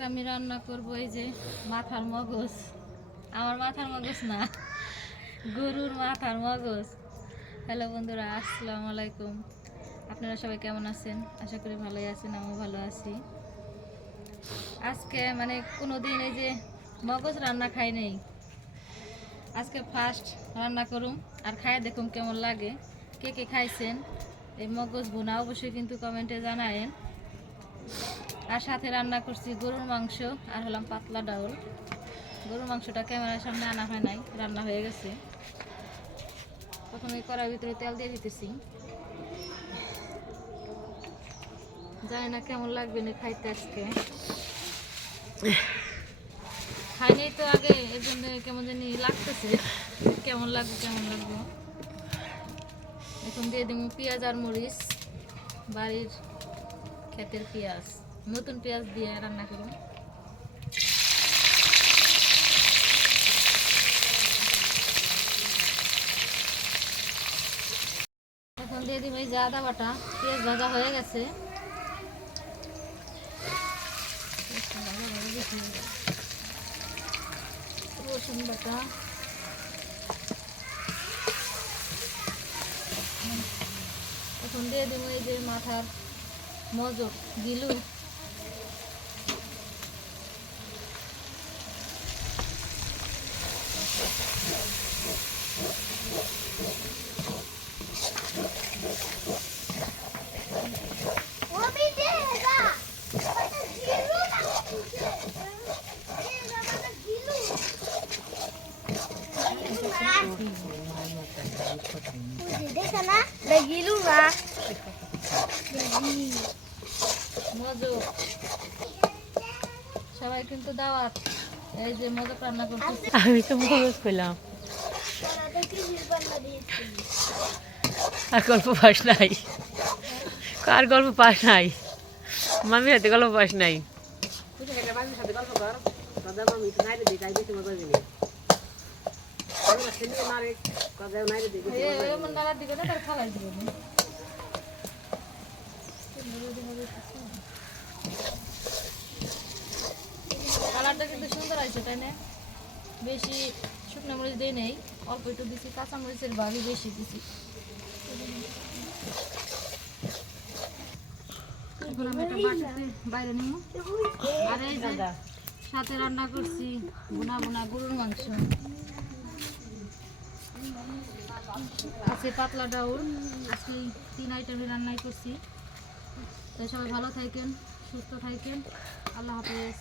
আজকে আমি রান্না করব এই যে মাথার মগজ। আমার মাথার মগজ না, গরুর মাথার মগজ। হ্যালো বন্ধুরা, আসসালামু আলাইকুম। আপনারা সবাই কেমন আছেন? আশা করি ভালোই আছেন, আমিও ভালো আছি। আজকে মানে কোনো দিন এই যে মগজ রান্না খাই নেই, আজকে ফার্স্ট রান্না করুম আর খাই দেখুন কেমন লাগে। কে কে খাইছেন এই মগজ ভুনা অবশ্যই কিন্তু কমেন্টে জানায়েন। আর সাথে রান্না করছি গরুর মাংস আর হলাম পাতলা ডাউল। গরুর মাংসটা ক্যামেরার সামনে আনা হয় নাই, রান্না হয়ে গেছে। প্রথমে কড়ার ভিতরে তেল দিয়ে দিতেছি, জানি না কেমন লাগবে না খাইতে। আজকে খাইনি তো আগে, এর জন্য কেমন জানি লাগতেছে, কেমন লাগবে। এখন দিয়ে দিব পেঁয়াজ আর মরিচ, বাড়ির ক্ষেতের পেঁয়াজ, নতুন পেঁয়াজ দিয়ে রান্না করুন। এখন দিয়ে দিব এই যে আদা বাটা, পেঁয়াজ ভাজা হয়ে গেছে। রসুন বাটা, এখন দিয়ে দিব এই যে মাথার মজক গিলু, মজক। সবাই কিন্তু দাওয়াত, এই যে মজক রান্না করতেছি। আমি তো মগজ পেলাম আর গল্প পাস নাই, কার গল্প পাস নাই, মামির হাতে গল্প পাস নাই। কালারটা কিন্তু সুন্দর আছে, তাই না? বেশি শুকনো মরিচ দিই নেই, অল্প একটু দিছি, কাঁচা মরিচের ভাগই বেশি দিছি। এখন আমি একটা বাটিতে বাইরে নিব। আর এই যে সাথে রান্না করছি বোনা গরুর মাংস, আছে পাতলা ডাউল। আজকে 3 আইটেমের রান্নাই করছি। তাই সবাই ভালো থাকেন, সুস্থ থাকেন। আল্লাহ হাফেজ।